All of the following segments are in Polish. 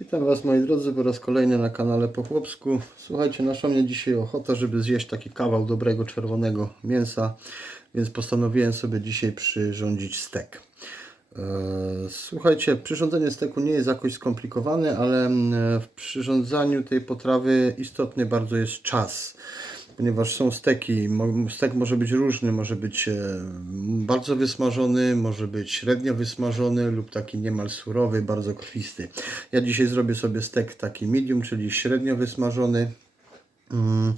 Witam Was moi drodzy po raz kolejny na kanale po chłopsku. Słuchajcie, naszła mnie dzisiaj ochota, żeby zjeść taki kawał dobrego czerwonego mięsa, więc postanowiłem sobie dzisiaj przyrządzić stek. Eee, Słuchajcie, przyrządzenie steku nie jest jakoś skomplikowane, ale mm, w przyrządzaniu tej potrawy istotny bardzo jest czas ponieważ są steki. Stek może być różny, może być e, bardzo wysmażony, może być średnio wysmażony lub taki niemal surowy, bardzo krwisty. Ja dzisiaj zrobię sobie stek taki medium, czyli średnio wysmażony. Mm,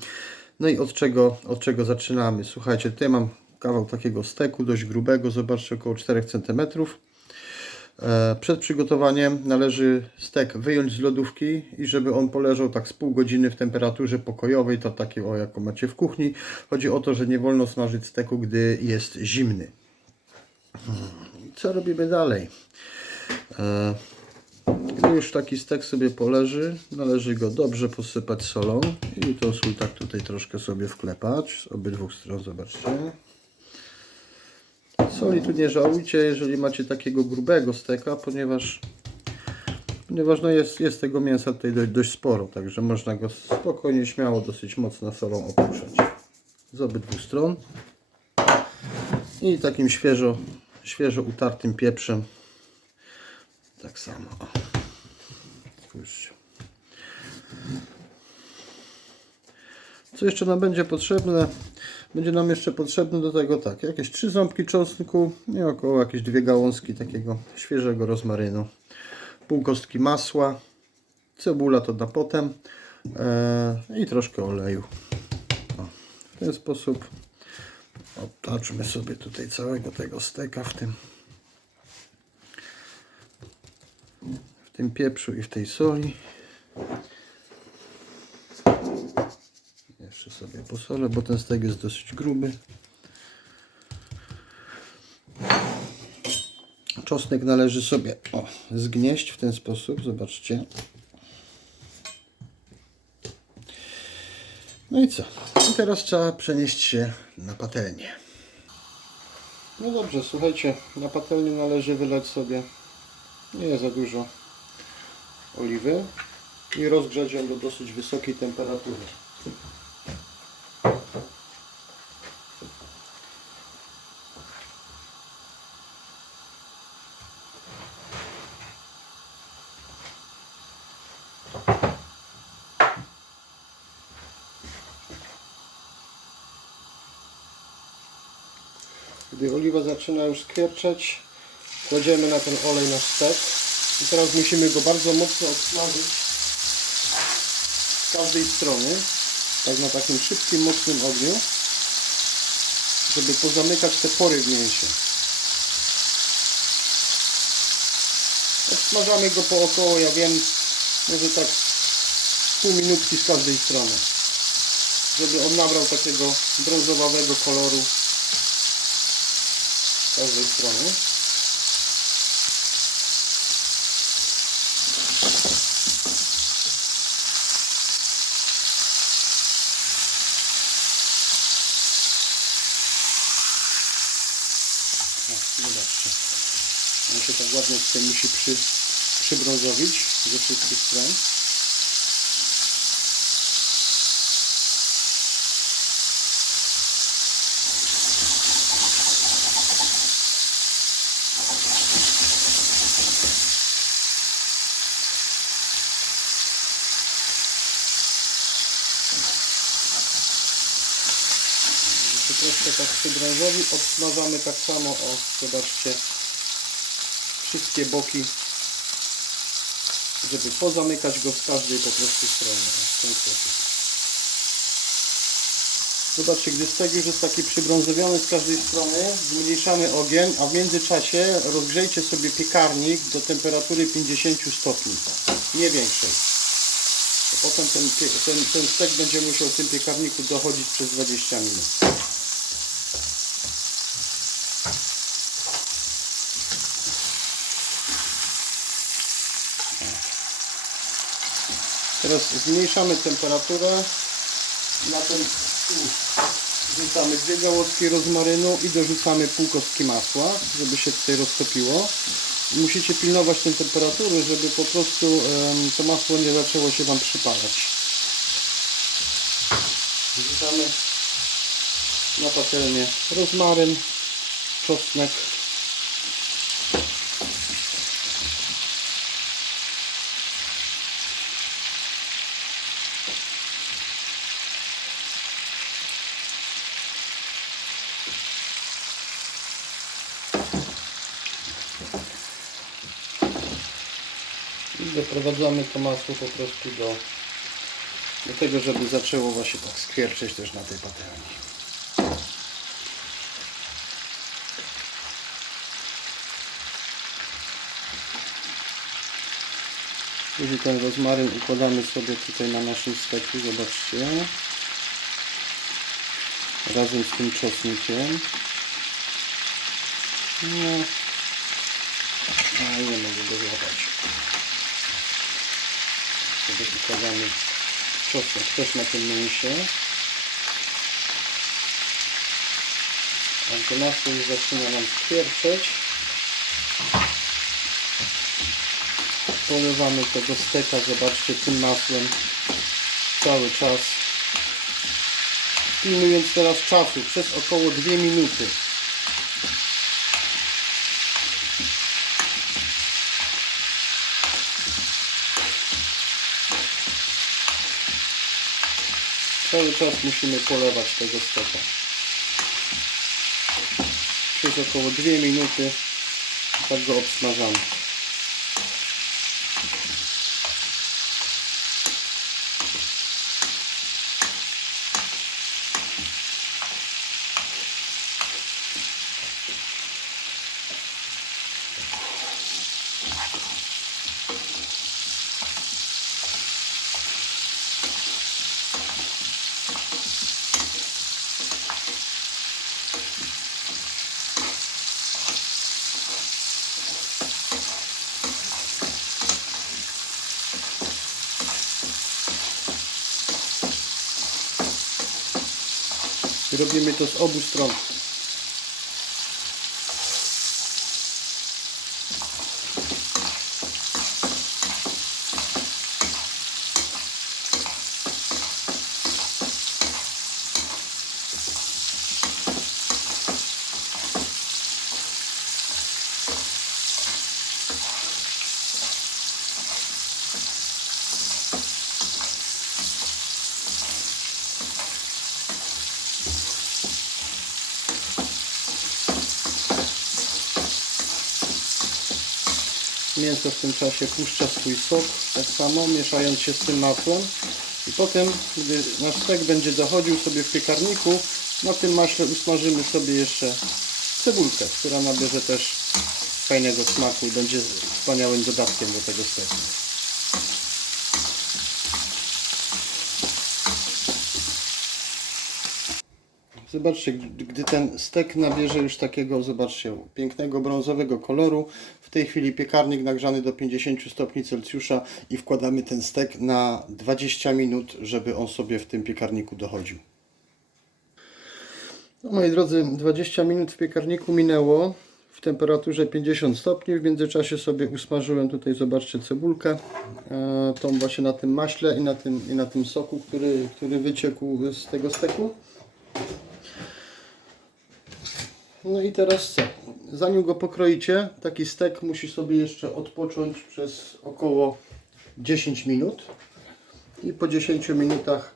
No i od czego, od czego zaczynamy? Słuchajcie, tutaj mam kawał takiego steku, dość grubego, zobaczcie, około 4 cm. E, Przed przygotowaniem należy stek wyjąć z lodówki i żeby on poleżał tak z pół godziny w temperaturze pokojowej, to takiej o jaką macie w kuchni. Chodzi o to, że nie wolno smażyć steku, gdy jest zimny. Hmm, Co robimy dalej? E, Gdy już taki stek sobie poleży, należy go dobrze posypać solą i tą sól tak tutaj troszkę sobie wklepać z obydwu stron, zobaczcie. Soli tu nie żałujcie, jeżeli macie takiego grubego steka, ponieważ, ponieważ no jest, jest tego mięsa tutaj dość, dość sporo, także można go spokojnie, śmiało, dosyć mocno solą opuszczać. Z obydwu stron. I takim świeżo, świeżo utartym pieprzem. Tak samo. Spójrzcie. Co jeszcze nam będzie potrzebne? Będzie nam jeszcze potrzebne do tego tak, jakieś trzy ząbki czosnku i około jakieś dwie gałązki takiego świeżego rozmarynu. Pół kostki masła, cebula to na potem e, i troszkę oleju. O, w ten sposób otaczmy sobie tutaj całego tego steka w tym w tym pieprzu i w tej soli. Jeszcze sobie posolę, bo ten stek jest dosyć gruby. Czosnek należy sobie o, zgnieść w ten sposób, zobaczcie. No i co? I teraz trzeba przenieść się na patelnię. No dobrze, słuchajcie, na patelnię należy wylać sobie nie za dużo oliwy i rozgrzać ją do dosyć wysokiej temperatury. Gdy oliwa zaczyna już skwierczać, kładziemy na ten olej nasz stek. I teraz musimy go bardzo mocno obsmażyć z każdej strony, tak na takim szybkim, mocnym ogniu, żeby pozamykać te pory w mięsie. Obsmażamy go po około, ja wiem, może tak pół minutki z każdej strony, żeby on nabrał takiego brązowawego koloru z każdej strony. O, zobaczcie. On się tak ładnie tutaj musi przy, przybrązowić ze wszystkich stron. Troszkę tak przybrązowi, obsmażamy tak samo, o zobaczcie, wszystkie boki, żeby pozamykać go z każdej po prostu strony, sposób. Zobaczcie, gdy stek już jest taki przybrązowiony z każdej strony, zmniejszamy ogień, a w międzyczasie rozgrzejcie sobie piekarnik do temperatury 50 stopni, nie większej. Potem ten, ten, ten stek będzie musiał w tym piekarniku dochodzić przez 20 minut. Teraz zmniejszamy temperaturę. Na ten wrzucamy dwie gałązki rozmarynu i dorzucamy pół kostki masła, żeby się tutaj roztopiło. musicie pilnować tej temperatury, żeby po prostu em, to masło nie zaczęło się Wam przypalać. Wrzucamy na patelnię rozmaryn, czosnek, doprowadzamy to masło po prostu do, do tego, żeby zaczęło właśnie tak skwierczyć też na tej patelni. Później ten rozmaryn układamy sobie tutaj na naszym steku, zobaczcie. Razem z tym czosnkiem. No. A nie mogę go złapać. Sobie układamy czosnek też na tym mięsie. A to masło już zaczyna nam skwierczeć. polewamy tego steka, zobaczcie, tym masłem cały czas. Pilnując teraz czasu przez około 2 minuty. Cały czas musimy polewać tego steka. Przez około 2 minuty tak go obsmażamy. Robimy to z obu stron. Mięso w tym czasie puszcza swój sok, tak samo mieszając się z tym masłem. I potem, gdy nasz stek będzie dochodził sobie w piekarniku, na tym maśle usmażymy sobie jeszcze cebulkę, która nabierze też fajnego smaku i będzie wspaniałym dodatkiem do tego steku. Zobaczcie, gdy ten stek nabierze już takiego, zobaczcie, pięknego brązowego koloru, w tej chwili piekarnik nagrzany do 50 stopni Celsjusza i wkładamy ten stek na 20 minut, żeby on sobie w tym piekarniku dochodził. No, moi drodzy, 20 minut w piekarniku minęło w temperaturze 50 stopni. W międzyczasie sobie usmażyłem tutaj, zobaczcie, cebulkę. E, tą właśnie na tym maśle i na tym, i na tym soku, który, który wyciekł z tego steku. No i teraz co? Zanim go pokroicie, taki stek musi sobie jeszcze odpocząć przez około 10 minut. I po 10 minutach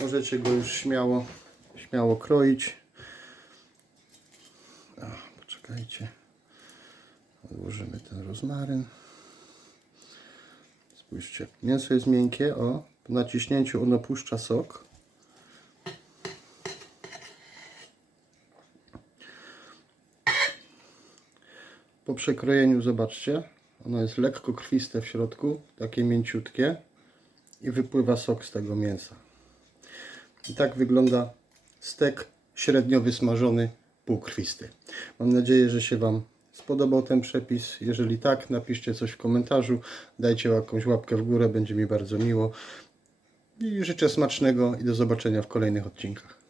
możecie go już śmiało, śmiało kroić. A, poczekajcie. Odłożymy ten rozmaryn. Spójrzcie, mięso jest miękkie, o, po naciśnięciu ono puszcza sok. Przekrojeniu zobaczcie, ono jest lekko krwiste w środku, takie mięciutkie i wypływa sok z tego mięsa. I tak wygląda stek średnio wysmażony, półkrwisty. Mam nadzieję, że się Wam spodobał ten przepis. Jeżeli tak, napiszcie coś w komentarzu, dajcie jakąś łapkę w górę, będzie mi bardzo miło. I życzę smacznego i do zobaczenia w kolejnych odcinkach.